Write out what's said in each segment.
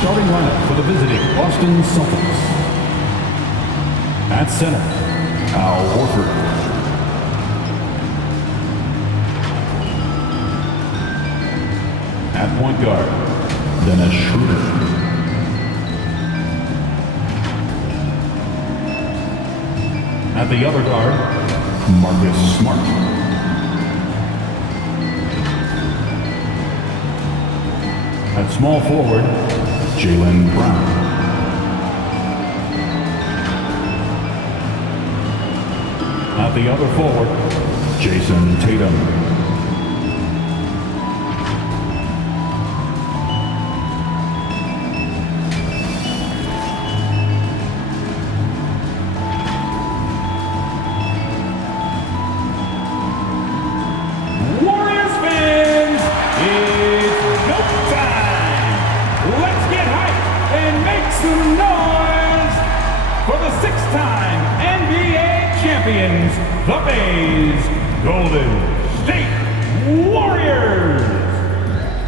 starting lineup for the visiting Boston Celtics. At center, Al Horford. At point guard, Dennis Schroeder. At the other guard, Marcus Smart. At small forward, Jaylen Brown. At the other forward, Jason Tatum. Warriors fans, it's go time. Let's get hyped and make some noise for the six-time NBA champions, the Bay's Golden State Warriors.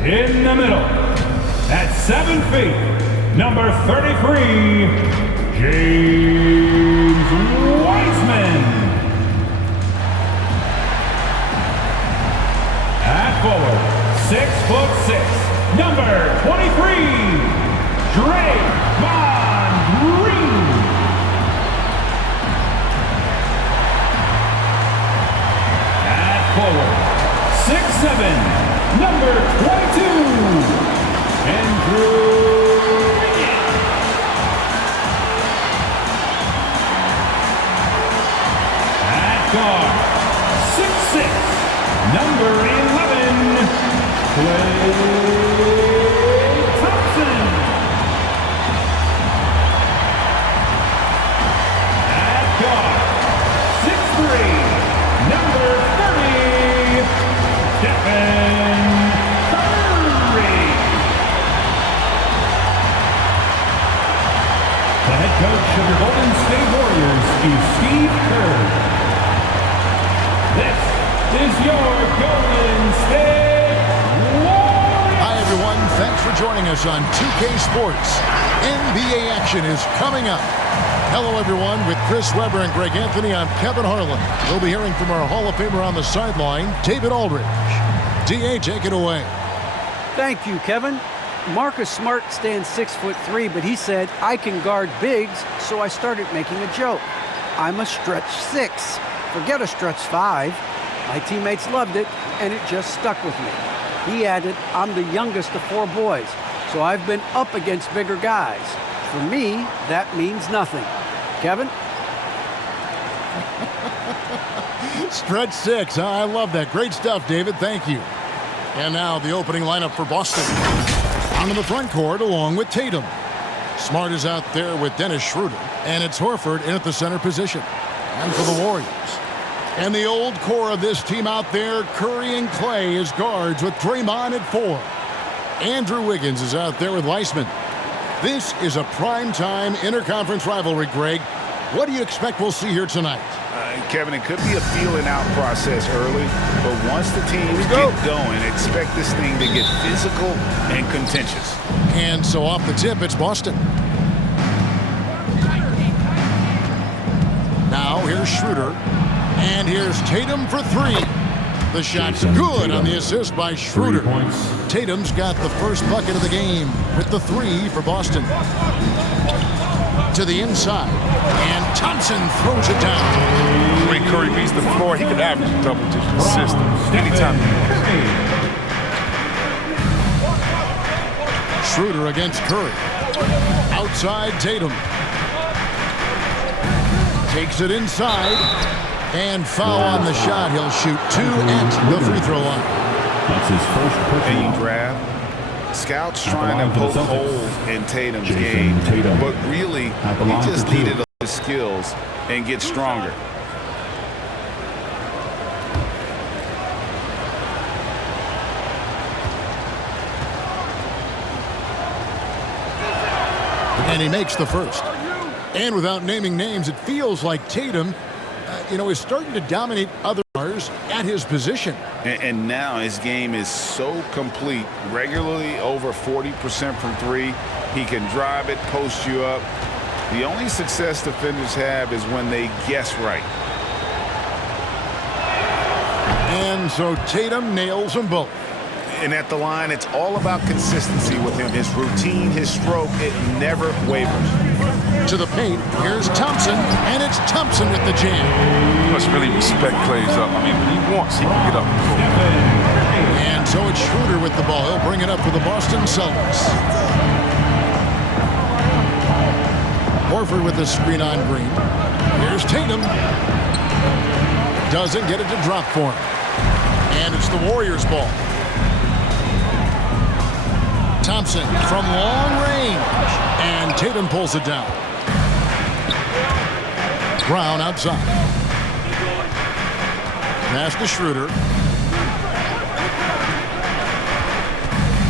In the middle, at 7 feet, number 33, James Wiseman. At forward, 6'6", number 23, Draymond Green. At forward, 6'7", number 22, Andrew Wiggins. At guard, 6'6", number 11, Klay Thompson. At guard, 6'3", number 30, Stephen Curry. The head coach of the Golden State Warriors is Steve Kerr. This is your Golden State Warriors. Hi, everyone. Thanks for joining us on 2K Sports. NBA action is coming up. Hello, everyone. With Chris Webber and Greg Anthony, I'm Kevin Harlan. We'll be hearing from our Hall of Famer on the sideline, David Aldridge. DA, take it away. Thank you, Kevin. Marcus Smart stands 6'3", but he said, I can guard bigs, so I started making a joke. I'm a stretch 6. Forget a stretch 5. My teammates loved it, and it just stuck with me. He added, I'm the youngest of 4 boys, so I've been up against bigger guys. For me, that means nothing. Kevin? Stretch 6. I love that. Great stuff, David. Thank you. And now the opening lineup for Boston. Onto the front court along with Tatum. Smart is out there with Dennis Schroeder, and it's Horford in at the center position. And for the Warriors. And the old core of this team out there, Curry and Klay as guards with Draymond at 4. Andrew Wiggins is out there with Weissman. This is a primetime interconference rivalry, Greg. What do you expect we'll see here tonight? Kevin, it could be a feeling out process early, but once the teams get going, expect this thing to get physical and contentious. And so off the tip, it's Boston. Now here's Schroeder. And here's Tatum for 3. The shot's good on the assist by Schroeder. Tatum's got the first bucket of the game with the 3 for Boston. To the inside. And Thompson throws it down. When Curry beats the floor, he could average a double-digit assist anytime he wants. Schroeder against Curry. Outside Tatum. Takes it inside. And foul on the shot. He'll shoot 2 at the free throw line. That's his first personal. And you grab. Scouts trying to poke holes in Tatum's game, but really, he just needed his skills and get stronger. And he makes the first. And without naming names, it feels like Tatum, is starting to dominate other at his position. And now his game is so complete. Regularly over 40% from three. He can drive it, post you up. The only success defenders have is when they guess right. And so Tatum nails them both. And at the line, it's all about consistency with him. His routine, his stroke, it never wavers. To the paint, here's Thompson, and it's Thompson with the jam. You must really respect Clay's up. I mean, when he wants, he can get up. And so it's Schroeder with the ball. He'll bring it up for the Boston Celtics. Horford with the screen on Green. Here's Tatum. Doesn't get it to drop for him. And it's the Warriors' ball. Thompson from long range. And Tatum pulls it down. Brown outside. Pass to Schroeder.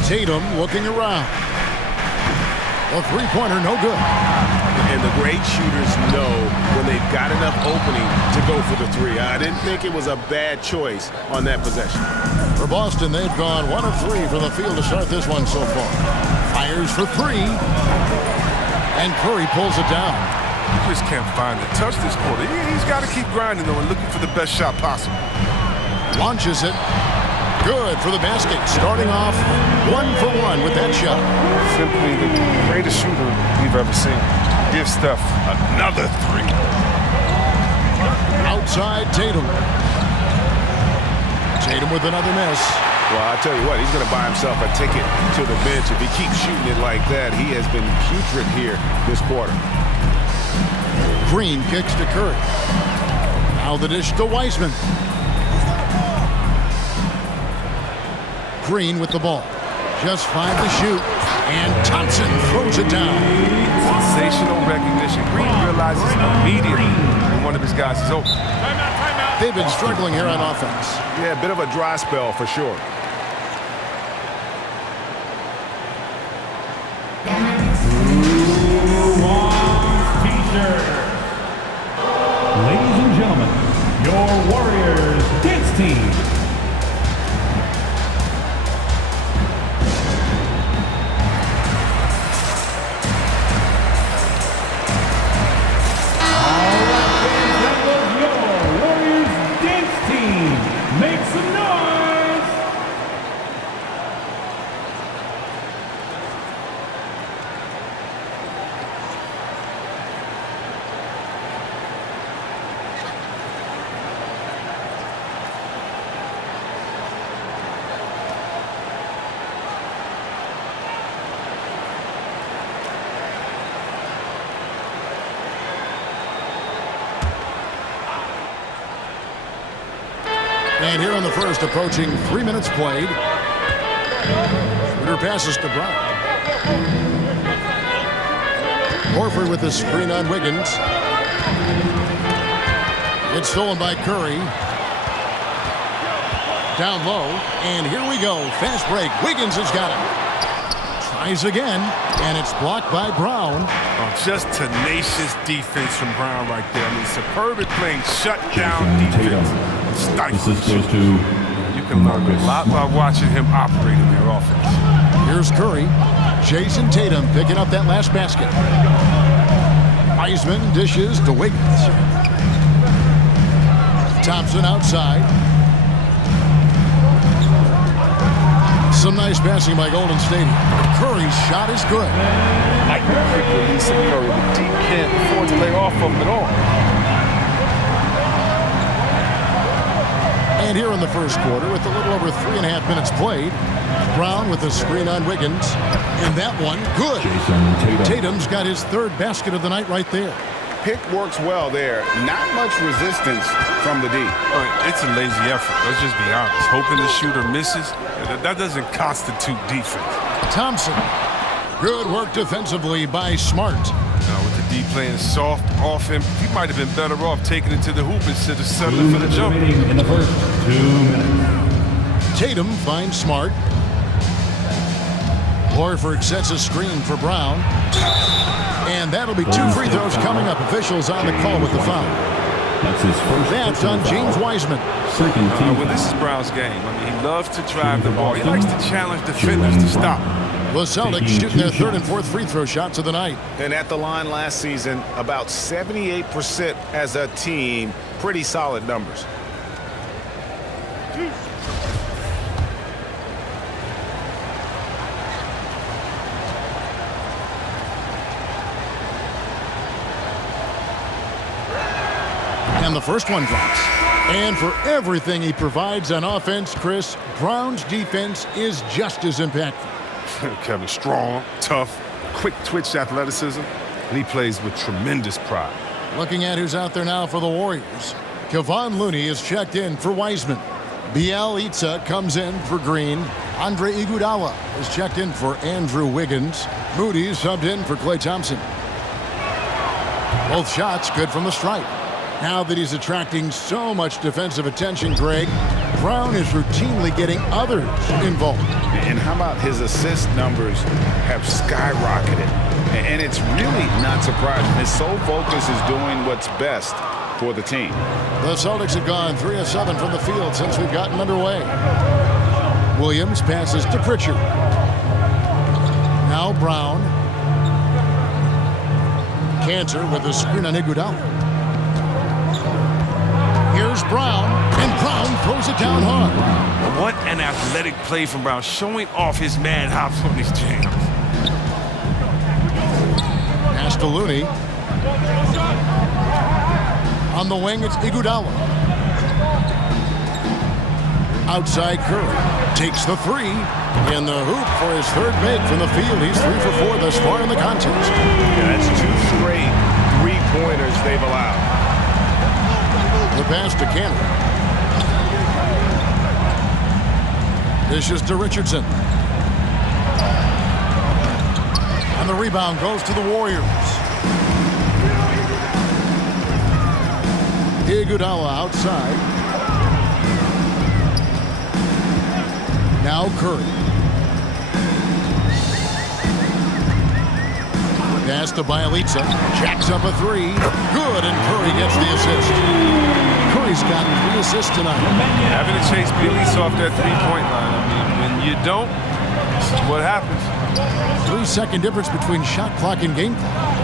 Tatum looking around. A three-pointer, no good. And the great shooters know when they've got enough opening to go for the three. I didn't think it was a bad choice on that possession. For Boston, they've gone 1 of 3 from the field to start this one so far. Fires for 3. And Curry pulls it down. He just can't find the touch this quarter. He's got to keep grinding, though, and looking for the best shot possible. Launches it. Good for the basket. Starting off 1 for 1 with that shot. Simply the greatest shooter we've ever seen. Give Steph another 3. Outside Tatum. Tatum with another miss. Well, I'll tell you what, he's going to buy himself a ticket to the bench. If he keeps shooting it like that, he has been putrid here this quarter. Green kicks to Curry. Now the dish to Wiseman. Green with the ball. Just 5 to shoot. And Thompson throws it down. Sensational recognition. Green realizes immediately when one of his guys is open. They've been struggling here on offense. Yeah, a bit of a dry spell for sure. Ladies and gentlemen, your Warriors dance team. Make some noise! And here on the first, approaching 3 minutes played. Schroeder passes to Brown. Horford with the screen on Wiggins. It's stolen by Curry. Down low, and here we go. Fast break. Wiggins has got it. Tries again, and it's blocked by Brown. Oh, just tenacious defense from Brown right there. I mean, superb at playing shutdown defense. This is goes to You can learn a lot by watching him operate in their offense. Here's Curry. Jason Tatum picking up that last basket. Wiseman dishes to Wiggins. Thompson outside. Some nice passing by Golden State. Curry's shot is good. Like the quick release of Curry, the deep can't afford to lay off of him at all. And here in the first quarter, with a little over 3.5 minutes played, Brown with a screen on Wiggins. And that one, good. Tatum's got his 3rd basket of the night right there. Pick works well there. Not much resistance from the D. It's a lazy effort. Let's just be honest. Hoping the shooter misses, that doesn't constitute defense. Thompson. Good work defensively by Smart. Now, with the D playing soft off him, he might have been better off taking it to the hoop instead of settling for the jump. In the first 2 minutes. Tatum finds Smart. Horford sets a screen for Brown. And that'll be 2 free throws coming up. Officials on the call with the foul. That's his first. That's on James Wiseman. Second team. Well, this is Brown's game. I mean, he loves to drive the ball. He likes to challenge defenders to stop. The Celtics shooting their third and fourth free throw shots of the night. And at the line last season, about 78% as a team. Pretty solid numbers. And the first one drops. And for everything he provides on offense, Chris, Brown's defense is just as impactful. Kevin, strong, tough, quick twitch athleticism, and he plays with tremendous pride. Looking at who's out there now for the Warriors. Kevon Looney is checked in for Wiseman. Bielitsa comes in for Green. Andre Iguodala is checked in for Andrew Wiggins. Moody subbed in for Klay Thompson. Both shots good from the stripe. Now that he's attracting so much defensive attention, Greg, Brown is routinely getting others involved. And how about his assist numbers have skyrocketed? And it's really not surprising. His sole focus is doing what's best for the team. The Celtics have gone 3 of 7 from the field since we've gotten underway. Williams passes to Pritchard. Now Brown. Cantor with a screen on Iguodala. Here's Brown, and Brown throws it down hard. What an athletic play from Brown, showing off his mad hops on these jams. Pass to Looney. On the wing, it's Iguodala. Outside Curry. Takes the three. In the hoop for his third make from the field. He's 3 for 4 thus far in the contest. Yeah, that's 2 straight three-pointers they've allowed. The pass to Cantor. Dishes to Richardson. And the rebound goes to the Warriors. Iguodala outside. Now Curry. Pass to Bielitsa. Jacks up a three. Good, and Curry gets the assist. Curry's got 3 assists tonight. Having to chase Bielitsa off that three-point line. I mean, when you don't, this is what happens. 3-second difference between shot clock and game clock.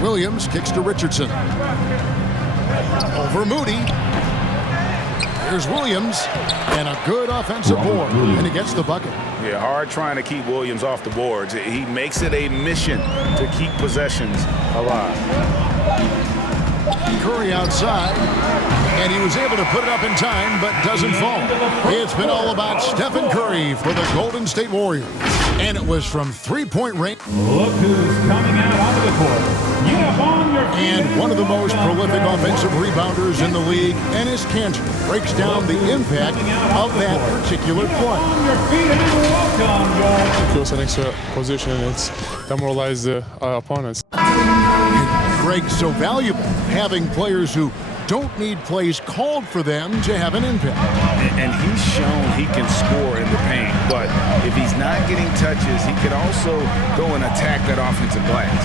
Williams kicks to Richardson. Over Moody. Here's Williams. And a good offensive board. And he gets the bucket. Yeah, hard trying to keep Williams off the boards. He makes it a mission to keep possessions alive. Curry outside, and he was able to put it up in time, but doesn't fall. It's been all about Stephen Curry for the Golden State Warriors, and it was from three-point range. Look who's coming out onto the court. Get up on your feet. And one of the most prolific offensive rebounders in the league, Enes Kanter, breaks down the impact of that particular play. On your feet and welcome, guys. Close an extra position, it's demoralize the opponents. Greg's so valuable, having players who don't need plays called for them to have an impact. And he's shown he can score in the paint, but if he's not getting touches, he could also go and attack that offensive glass.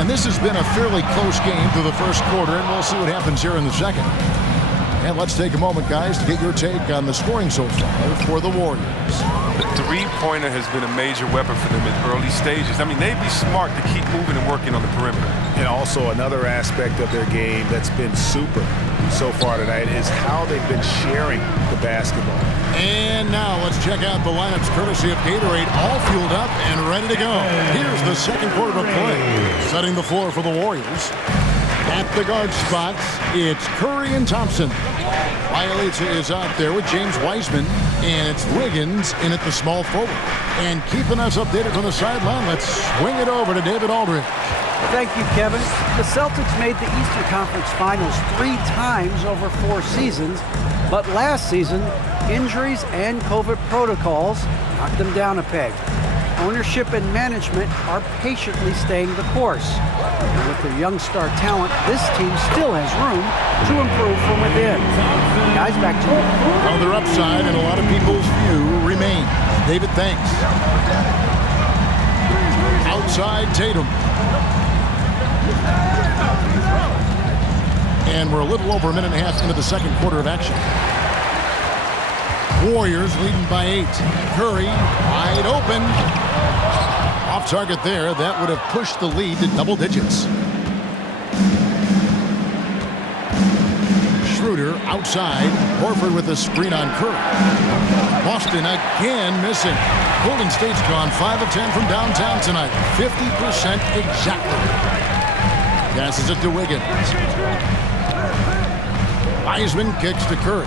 And this has been a fairly close game through the first quarter, and we'll see what happens here in the second. And let's take a moment, guys, to get your take on the scoring so far for the Warriors. The three-pointer has been a major weapon for them in early stages. I mean, they'd be smart to keep moving and working on the perimeter. And also another aspect of their game that's been super so far tonight is how they've been sharing the basketball. And now let's check out the lineups courtesy of Gatorade, all fueled up and ready to go. Here's the second quarter of play. Setting the floor for the Warriors. At the guard spots, it's Curry and Thompson. Bielitsa is out there with James Wiseman, and it's Wiggins in at the small forward. And keeping us updated from the sideline, let's swing it over to David Aldridge. Thank you, Kevin. The Celtics made the Eastern Conference Finals 3 times over 4 seasons, but last season, injuries and COVID protocols knocked them down a peg. Ownership and management are patiently staying the course. And with their young star talent, this team still has room to improve from within. Guys, back to you. Well, their upside in a lot of people's view remains. David, thanks. Outside Tatum. And we're a little over a minute and a half into the second quarter of action. Warriors leading by 8. Curry wide open. Off target there. That would have pushed the lead to double digits. Schroeder outside. Horford with a screen on Curry. Boston again missing. Golden State's gone 5 of 10 from downtown tonight. 50% exactly. Passes it to Wiggins. Wiseman kicks to Curry.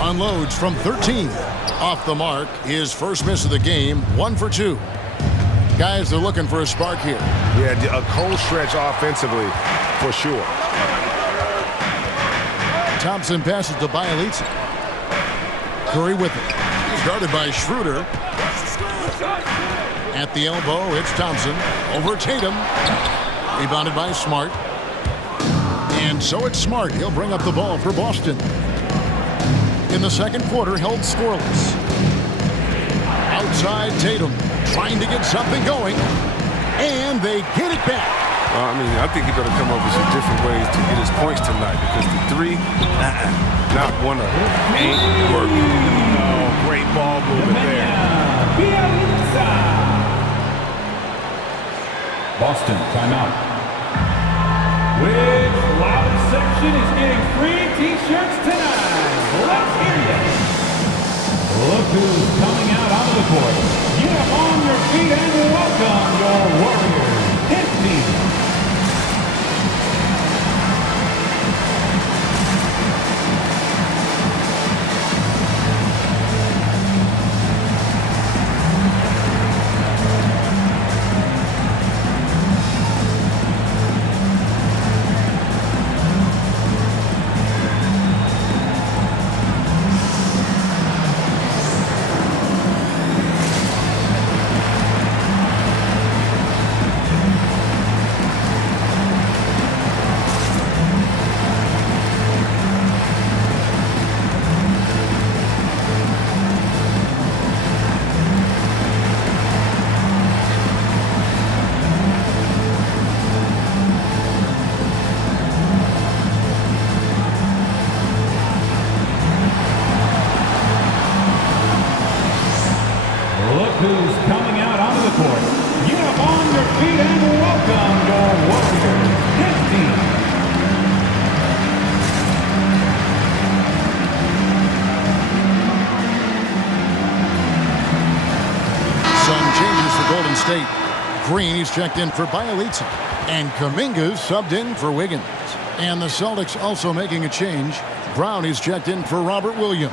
Unloads from 13. Off the mark. His first miss of the game. 1 for 2. Guys, they're looking for a spark here. Yeah, a cold stretch offensively for sure. Thompson passes to Bielitsa. Curry with it. He's guarded by Schroeder. At the elbow, it's Thompson. Over Tatum. Rebounded by Smart. And so it's Smart. He'll bring up the ball for Boston. In the second quarter, held scoreless. Outside Tatum. Trying to get something going. And they get it back. I think he better come up with some different ways to get his points tonight because the three, not one of them, ain't working. Oh, great ball movement there. Boston, timeout. Which loud section is getting free T-shirts tonight? Let's hear you. Look who's coming out onto the court. Get up on your feet and welcome your Warriors. Hit team. Who's coming out onto the court. Get up on your feet and welcome your Warriors. Hit team. Some changes for Golden State. Green, he's checked in for Bielitsa. And Kuminga's subbed in for Wiggins. And the Celtics also making a change. Brown, he's checked in for Robert Williams.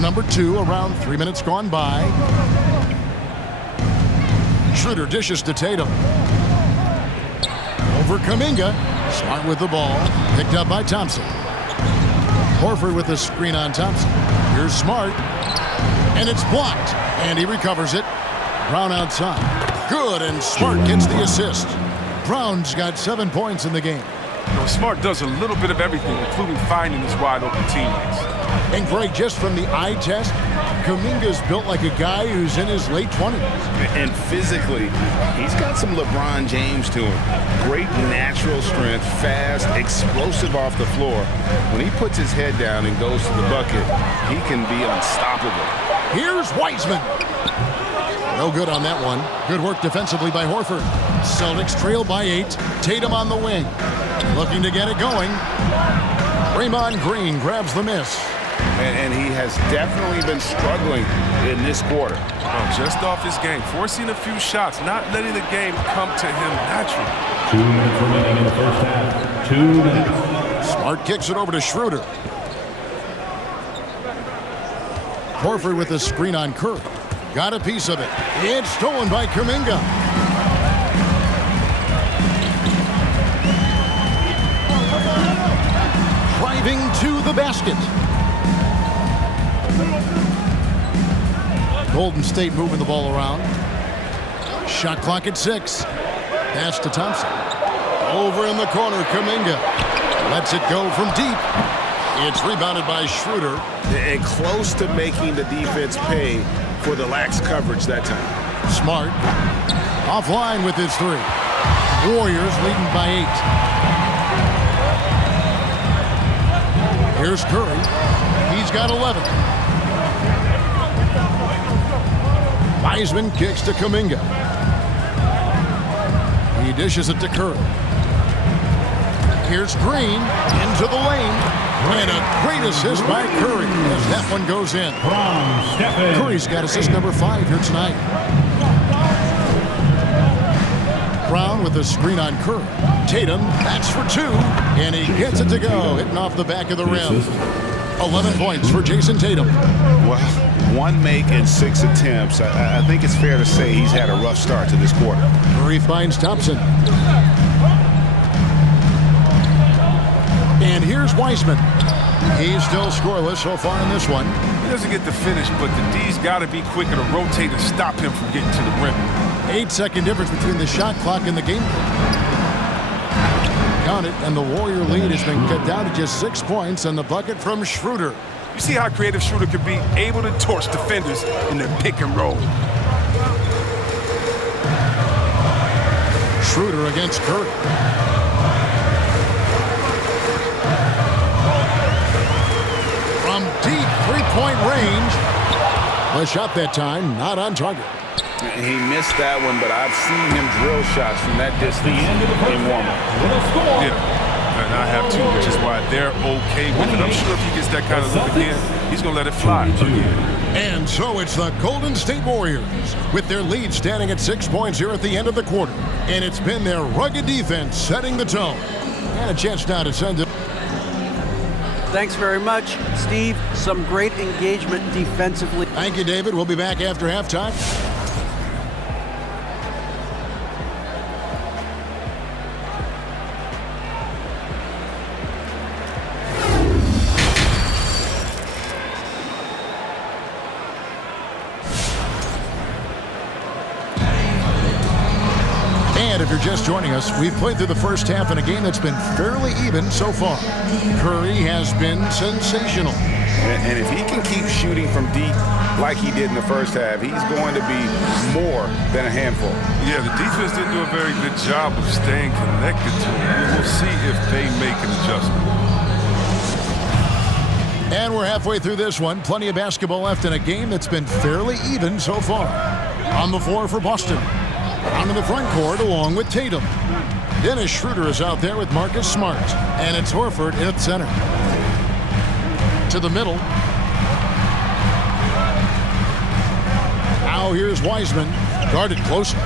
Number 2, around 3 minutes gone by. Schroeder dishes to Tatum. Over Kuminga. Smart with the ball. Picked up by Thompson. Horford with the screen on Thompson. Here's Smart. And it's blocked. And he recovers it. Brown outside. Good, and Smart gets the assist. Brown's got 7 points in the game. Smart does a little bit of everything, including finding his wide open teammates. And Greg, just from the eye test, Kuminga's built like a guy who's in his late 20s. And physically, he's got some LeBron James to him. Great natural strength, fast, explosive off the floor. When he puts his head down and goes to the bucket, he can be unstoppable. Here's Wiseman. No good on that one. Good work defensively by Horford. Celtics trail by 8. Tatum on the wing. Looking to get it going. Draymond Green grabs the miss. And he has definitely been struggling in this quarter. Just off his game, forcing a few shots, not letting the game come to him naturally. 2 minutes remaining in the first half. 2 minutes. Smart kicks it over to Schroeder. Horford with a screen on Curry. Got a piece of it. It's stolen by Kuminga. Driving to the basket. Golden State moving the ball around. Shot clock at 6. Pass to Thompson. Over in the corner, Kuminga. Lets it go from deep. It's rebounded by Schroeder. And close to making the defense pay for the lax coverage that time. Smart. Offline with his 3. Warriors leading by 8. Here's Curry. He's got 11. Wiseman kicks to Kuminga. He dishes it to Curry. Here's Green into the lane. And a great assist by Curry as that one goes in. Curry's got assist number 5 here tonight. Brown with a screen on Curry. Tatum, that's for 2. And he gets it to go, hitting off the back of the rim. 11 points for Jason Tatum. Well, 1 make and 6 attempts. I think it's fair to say he's had a rough start to this quarter. Curry finds Thompson. And here's Wiseman. He's still scoreless so far in this one. He doesn't get the finish, but the D's got to be quicker to rotate and stop him from getting to the rim. 8-second difference between the shot clock and the game. Count it, and the Warrior lead has been cut down to just 6 points, and the bucket from Schroeder. You see how creative Schroeder could be, able to torch defenders in the pick and roll. Schroeder against Curry. From deep three-point range. The shot that time, not on target. He missed that one, but I've seen him drill shots from that distance in warm-up. Yeah, and I have too, which is why they're okay with it. I'm sure if he gets that kind of look again, he's going to let it fly again. And so it's the Golden State Warriors with their lead standing at 6 points here at the end of the quarter. And it's been their rugged defense setting the tone. And a chance now to send it. Thanks very much, Steve. Some great engagement defensively. Thank you, David. We'll be back after halftime. If you're just joining us, we've played through the first half in a game that's been fairly even so far. Curry has been sensational. And if he can keep shooting from deep like he did in the first half, he's going to be more than a handful. Yeah, the defense didn't do a very good job of staying connected to him. We'll see if they make an adjustment. And we're halfway through this one. Plenty of basketball left in a game that's been fairly even so far. On the floor for Boston. Onto the front court along with Tatum. Dennis Schroeder is out there with Marcus Smart. And it's Horford in at center. To the middle. Now here's Wiseman. Guarded closely.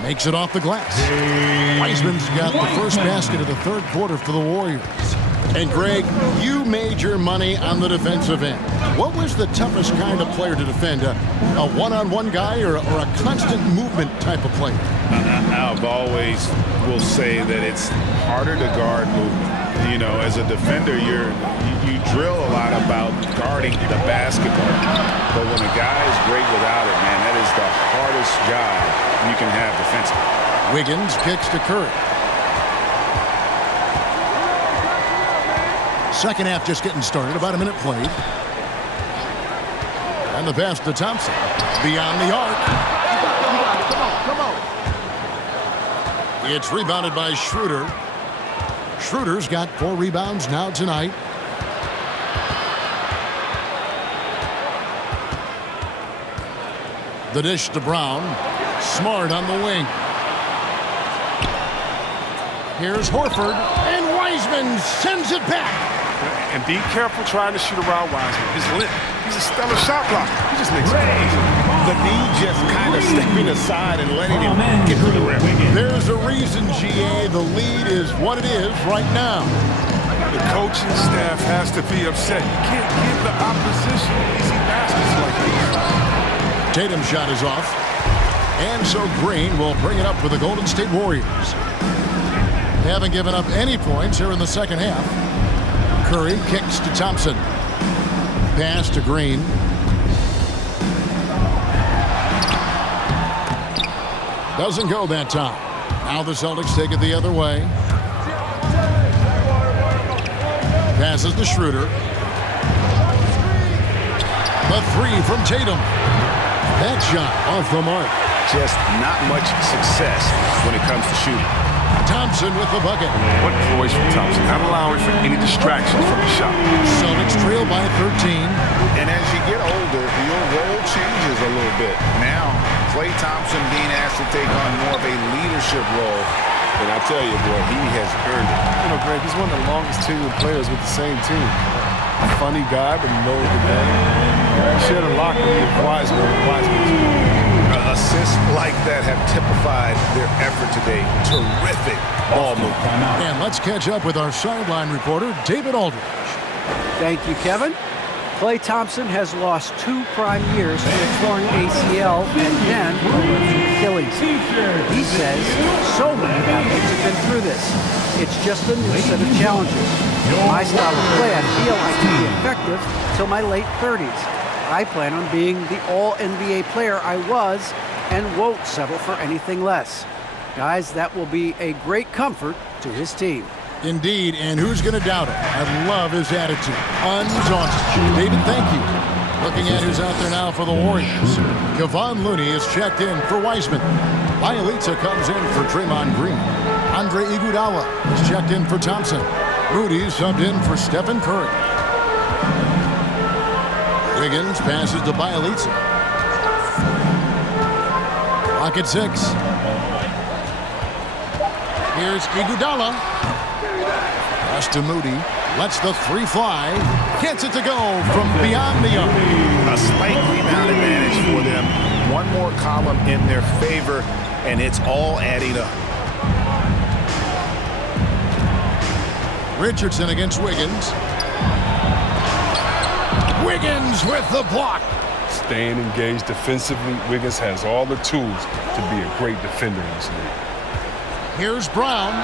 Makes it off the glass. Wiseman's got the first basket of the third quarter for the Warriors. And Greg, you made your money on the defensive end. What was the toughest kind of player to defend? A one-on-one guy or a constant movement type of player? I've always will say that it's harder to guard movement. You know, as a defender, you drill a lot about guarding the basketball. But when a guy is great without it, man, that is the hardest job you can have defensively. Wiggins kicks to Curry. Second half just getting started. About a minute played. And the pass to Thompson. Beyond the arc. Come on. It's rebounded by Schroeder. Schroeder's got 4 rebounds now tonight. The dish to Brown. Smart on the wing. Here's Horford. And Wiseman sends it back. And be careful trying to shoot around Wiseman. He's a stellar shot blocker. He just makes it easy. The D just kind of stepping aside and letting him get to the rim. There's a reason, GA, the lead is what it is right now. The coaching staff has to be upset. You can't give the opposition easy baskets like this. Tatum's shot is off. And so Green will bring it up for the Golden State Warriors. They haven't given up any points here in the second half. Curry kicks to Thompson. Pass to Green. Doesn't go that time. Now the Celtics take it the other way. Passes to Schroeder. The three from Tatum. That shot off the mark. Just not much success when it comes to shooting. Thompson with the bucket. What poise from Thompson, not allowing for any distractions from the shot. Celtics trail by 13. And as you get older, your role changes a little bit. Now, Klay Thompson being asked to take on more of a leadership role. And I tell you, boy, he has earned it. You know, Greg, he's one of the longest tenured players with the same team. A funny guy, but knows the game. He shared a locker with Wiseman. Assists like that have typified their effort today. Terrific ball movement. And let's catch up with our sideline reporter, David Aldridge. Thank you, Kevin. Klay Thompson has lost 2 prime years to a torn ACL and then Achilles. He says so many athletes have been through this. It's just a new set of challenges. My style of play, I feel I can be effective till my late 30s. I plan on being the all-NBA player I was and won't settle for anything less. Guys, that will be a great comfort to his team. Indeed, and who's going to doubt it? I love his attitude. Undaunted. David, thank you. Looking at who's out there now for the Warriors. Kevon Looney is checked in for Wiseman. Bielitsa comes in for Draymond Green. Andre Iguodala is checked in for Thompson. Rudy subbed in for Stephen Curry. Wiggins passes to Bielitsa. Clock at 6. Here's Iguodala. Pass to Moody. Lets the three fly. Gets it to go from beyond the arc. A slight rebound advantage for them. One more column in their favor, and it's all adding up. Richardson against Wiggins. Wiggins with the block. Staying engaged defensively, Wiggins has all the tools to be a great defender in this league. Here's Brown.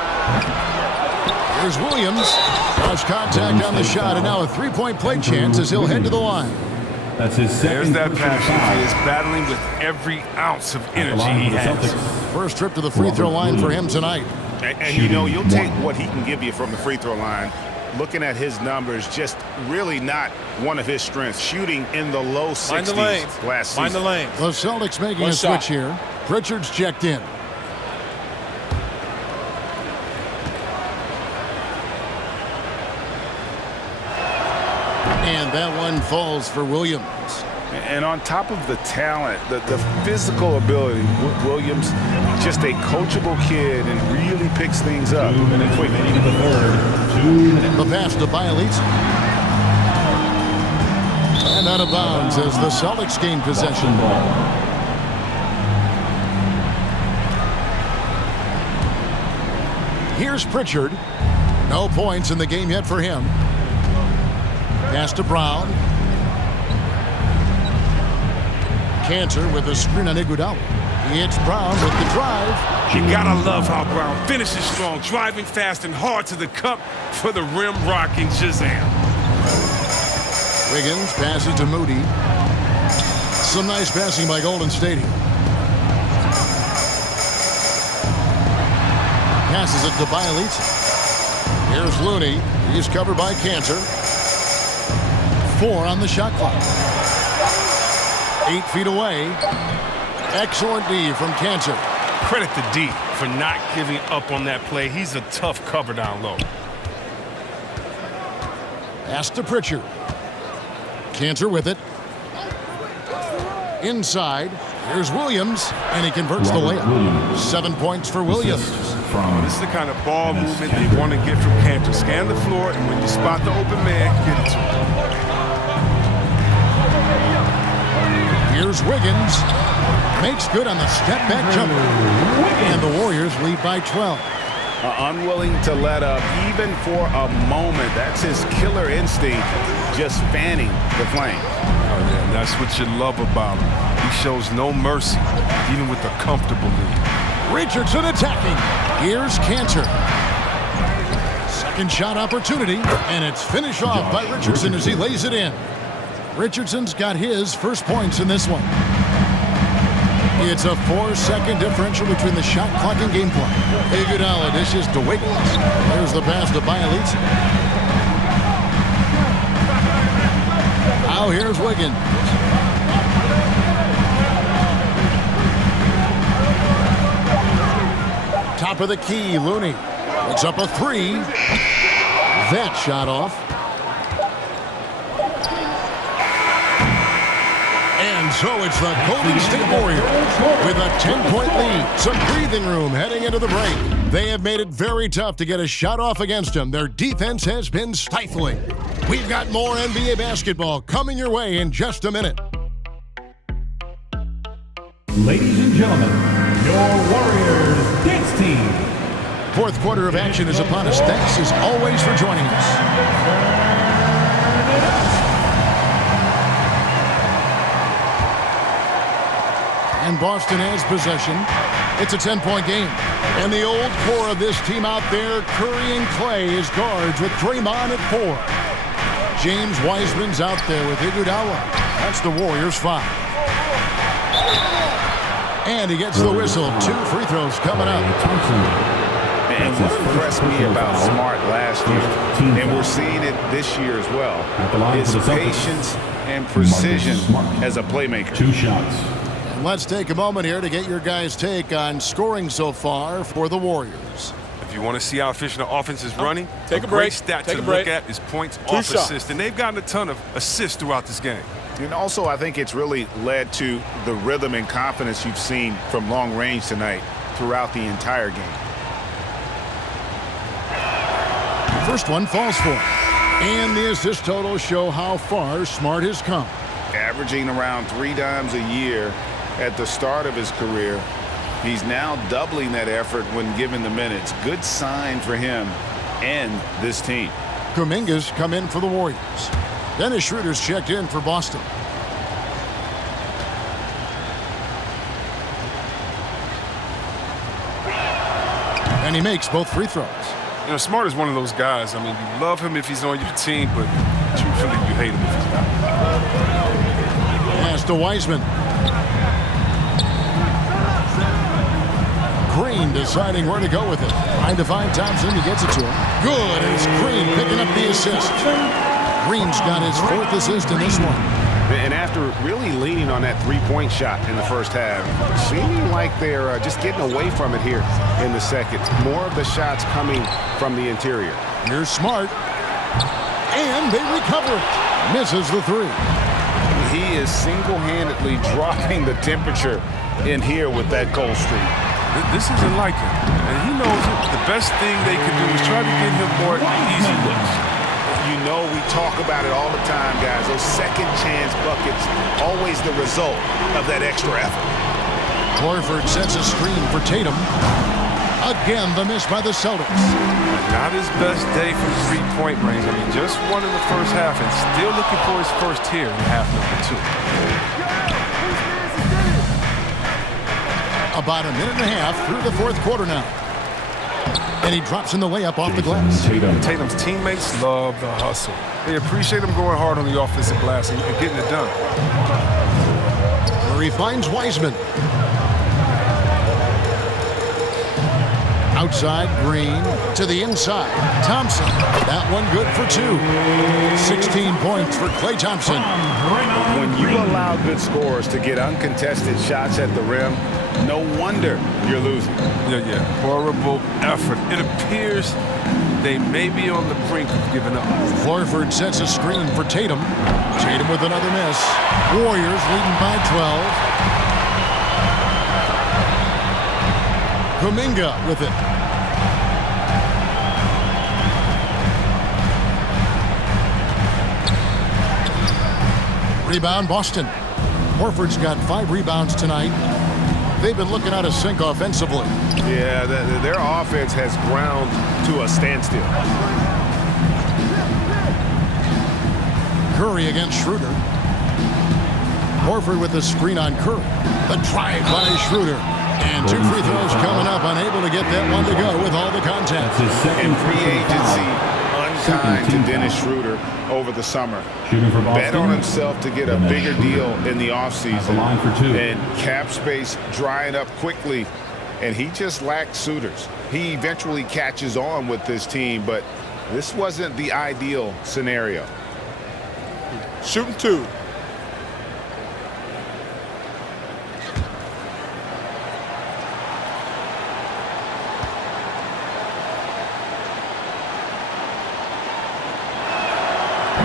Here's Williams. Cross contact on the shot, and now a three-point play chance as he'll head to the line. That's his second. There's that passion. He is battling with every ounce of energy he has. First trip to the free throw line for him tonight. And you know, you'll take what he can give you from the free throw line. Looking at his numbers, just really not one of his strengths. Shooting in the low 60s last season. Mind the lane. The Celtics making a switch here. Pritchard's checked in. And that one falls for Williams. And on top of the talent, the physical ability, Williams, just a coachable kid and really picks things up. 2 minutes remaining in the third. 2 minutes. The pass to Bielitsa. And out of bounds as the Celtics gain possession. Here's Pritchard. No points in the game yet for him. Pass to Brown. Cantor with a screen on Iguodala. He hits Brown with the drive. You gotta love how Brown finishes strong, driving fast and hard to the cup for the rim rocking Shazam. Wiggins passes to Moody. Some nice passing by Golden State. Passes it to Bielitsa. Here's Looney. He's covered by Cantor. 4 on the shot clock. 8 feet away. Excellent D from Cantor. Credit to D for not giving up on that play. He's a tough cover down low. Pass to Pritchard. Cantor with it. Inside. Here's Williams, and he converts the layup. 7 points for Williams. This is the kind of ball movement that you want to get from Cantor. Scan the floor, and when you spot the open man, get it to him. Here's Wiggins. Makes good on the step-back jumper. And the Warriors lead by 12. Unwilling to let up even for a moment. That's his killer instinct, just fanning the flame. Oh, yeah, and that's what you love about him. He shows no mercy, even with a comfortable lead. Richardson attacking. Here's Cantor. Second shot opportunity, and it's finished off by Richardson as he lays it in. Richardson's got his first points in this one. It's a 4-second differential between the shot clock and game clock. Iguodala dishes to Wiggins. There's the pass to Bielitsa. Now here's Wiggins. Top of the key, Looney. It's up a 3. That shot off. And so it's the Golden State Warriors with a 10-point lead. Some breathing room heading into the break. They have made it very tough to get a shot off against them. Their defense has been stifling. We've got more NBA basketball coming your way in just a minute. Ladies and gentlemen, your Warriors dance team. Fourth quarter of action is upon us. Thanks as always for joining us. And Boston has possession. It's a 10-point game. And the old core of this team out there, Curry and Clay, as guards with Draymond at 4. James Wiseman's out there with Iguodala. That's the Warriors' 5. And he gets the whistle. 2 free throws coming up. And what impressed me about Smart last year, and we're seeing it this year as well, is patience and precision as a playmaker. 2 shots. And let's take a moment here to get your guys' take on scoring so far for the Warriors. If you want to see how efficient the offense is running, Take a great break. stat Take to a break. look at is points 2 off shots. assists, and they've gotten a ton of assists throughout this game. And also, I think it's really led to the rhythm and confidence you've seen from long range tonight throughout the entire game. First one falls for him. And the assist totals show how far Smart has come. Averaging around 3 dimes a year at the start of his career. He's now doubling that effort when given the minutes. Good sign for him and this team. Kuminga's come in for the Warriors. Dennis Schroeder's checked in for Boston. And he makes both free throws. You know, Smart is one of those guys. I mean, you love him if he's on your team, but truthfully, you hate him if he's not. Pass to Wiseman. Green deciding where to go with it. Trying to find Thompson. He gets it to him. Good. And it's Green picking up the assist. Green's got his 4th assist in this one. And after really leaning on that three-point shot in the first half, seeming like they're just getting away from it here in the second. More of the shots coming from the interior. Here's Smart. And they recover it. Misses the 3. He is single-handedly dropping the temperature in here with that cold streak. This isn't like him, and he knows it. The best thing they can do is try to get him more easy looks. You know we talk about it all the time, guys. Those second chance buckets, always the result of that extra effort. Horford sets a screen for Tatum. Again, the miss by the Celtics. Not his best day from 3-point range. I mean, just won in the first half and still looking for his first here in half number 2. About a minute and a half through the 4th quarter now. And he drops in the layup off the glass. Tatum's teammates love the hustle. They appreciate him going hard on the offensive glass and getting it done. Where he finds Wiseman. Outside, Green to the inside. Thompson. That one good for 2. 16 points for Klay Thompson. When you allow good scorers to get uncontested shots at the rim, no wonder you're losing. Yeah. Horrible effort. It appears they may be on the brink of giving up. Horford sets a screen for Tatum. Tatum with another miss. Warriors leading by 12. Kuminga with it. Rebound, Boston. Horford's got 5 rebounds tonight. They've been looking out of sync offensively. Yeah, their offense has ground to a standstill. Curry against Schroeder. Horford with the screen on Curry. The drive by Schroeder. And 2 free throws coming up. Unable to get that one to go with all the contact. In free agency, kind to Dennis Schroeder over the summer. Shooting for Boston. Bet on himself to get a bigger deal in the offseason. Line for 2. And cap space drying up quickly. And he just lacked suitors. He eventually catches on with this team, but this wasn't the ideal scenario. Shooting 2.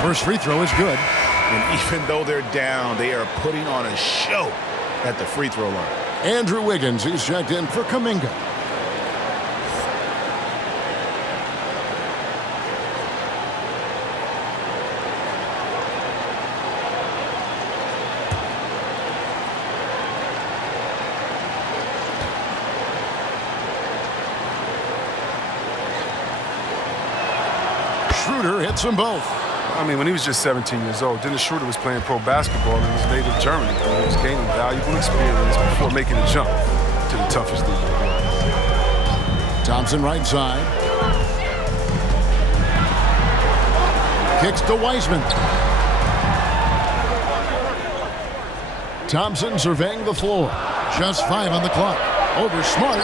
First free throw is good. And even though they're down, they are putting on a show at the free throw line. Andrew Wiggins, he's checked in for Kuminga. Schroeder hits them both. I mean, when he was just 17 years old, Dennis Schroeder was playing pro basketball in his native Germany. He was gaining valuable experience before making a jump to the toughest league in the world. Thompson right side. Kicks to Wiseman. Thompson surveying the floor. Just 5 on the clock. Over Smart.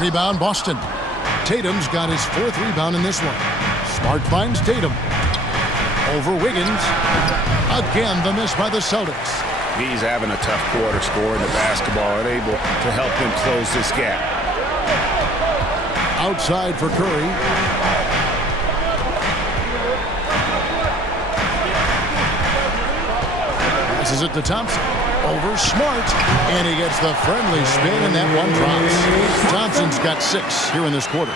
Rebound Boston. Tatum's got his 4th rebound in this one. Smart finds Tatum. Over Wiggins. Again, the miss by the Celtics. He's having a tough quarter scoring the basketball and able to help them close this gap. Outside for Curry. Passes it to Thompson. Over Smart. And he gets the friendly spin, and that one drops. Thompson's got 6 here in this quarter.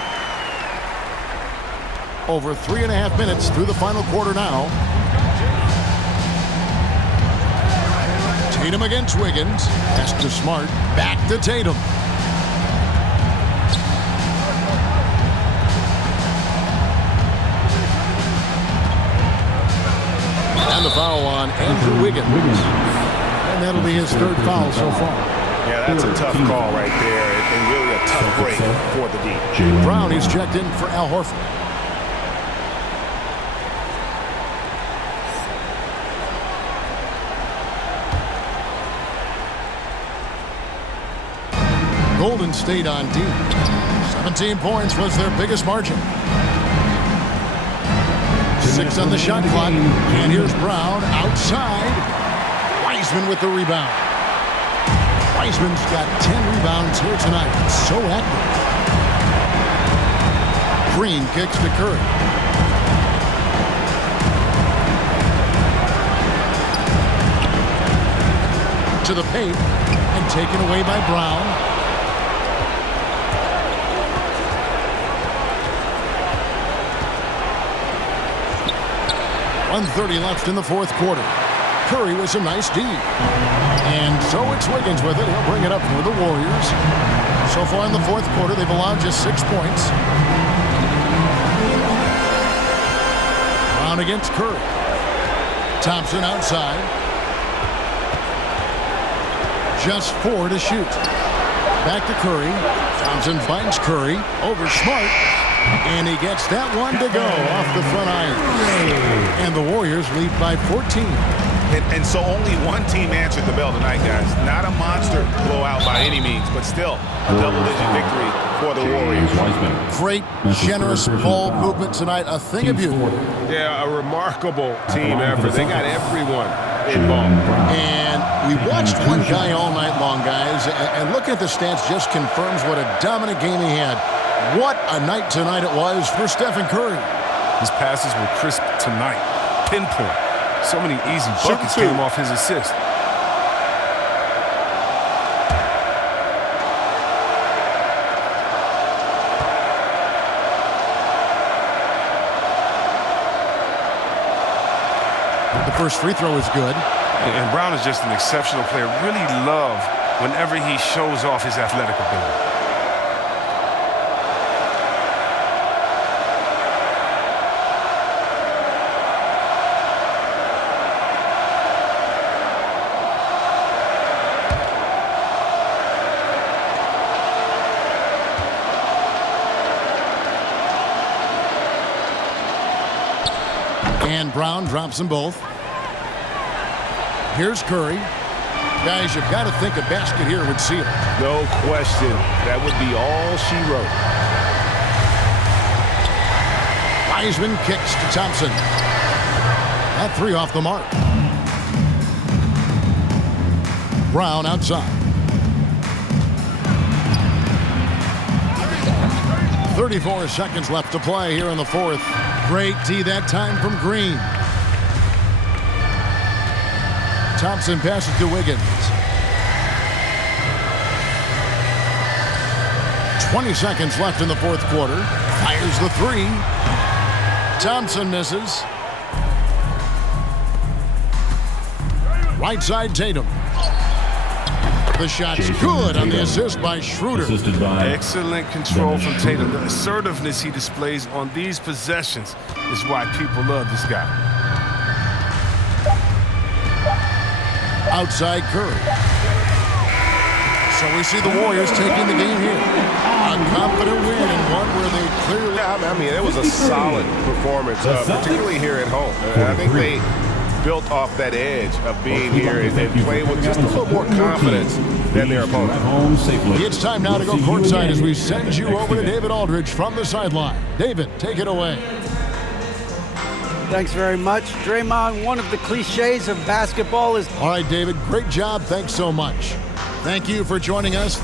Over 3.5 minutes through the final quarter now. Tatum against Wiggins. Pass to Smart. Back to Tatum. And the foul on Andrew Wiggins. And that'll be his 3rd foul so far. Yeah, that's a tough call right there, and really a tough break for the D. Brown, he's checked in for Al Horford. Golden State on D. 17 points was their biggest margin. 6 on the shot clock. And here's Brown outside. Wiseman with the rebound. Wiseman's got 10 rebounds here tonight. So active. Green kicks to Curry. To the paint. And taken away by Brown. 1:30 left in the 4th quarter. Curry with some nice D. And so it's Wiggins with it. He'll bring it up for the Warriors. So far in the 4th quarter, they've allowed just 6 points. Brown against Curry. Thompson outside. Just 4 to shoot. Back to Curry. Thompson finds Curry. Over Smart. And he gets that one to go off the front iron. And the Warriors lead by 14. And so only one team answered the bell tonight, guys. Not a monster blowout by any means, but still a double-digit victory for the Warriors. Great, generous ball movement tonight. A thing of beauty. Yeah, a remarkable team effort. They got everyone involved. And we watched one guy all night long, guys. And looking at the stats just confirms what a dominant game he had. What a night tonight it was for Stephen Curry. His passes were crisp tonight. Pinpoint. So many easy buckets came off his assist. The first free throw is good. And Brown is just an exceptional player. Really love whenever he shows off his athletic ability. And Brown drops them both. Here's Curry. Guys, you've got to think a basket here would seal it. No question. That would be all she wrote. Wiseman kicks to Thompson. That three off the mark. Brown outside. 34 seconds left to play here in the fourth. Great D that time from Green. Thompson passes to Wiggins. 20 seconds left in the fourth quarter. Fires the three. Thompson misses. Right side Tatum. The shot's good on the assist by Schroeder. Assisted by Excellent control from Tatum. The assertiveness he displays on these possessions is why people love this guy. Outside Curry. So we see the Warriors taking the game here. A confident win and one where they clearly... I mean, it was a solid performance, particularly here at home. I think they built off that edge of being here and playing with just a little more confidence than their opponent. home safely. It's time now to go courtside as we send you over to David Aldridge from the sideline. David, take it away. Thanks very much. Draymond, one of the cliches of basketball is... All right, David, great job. Thanks so much. Thank you for joining us.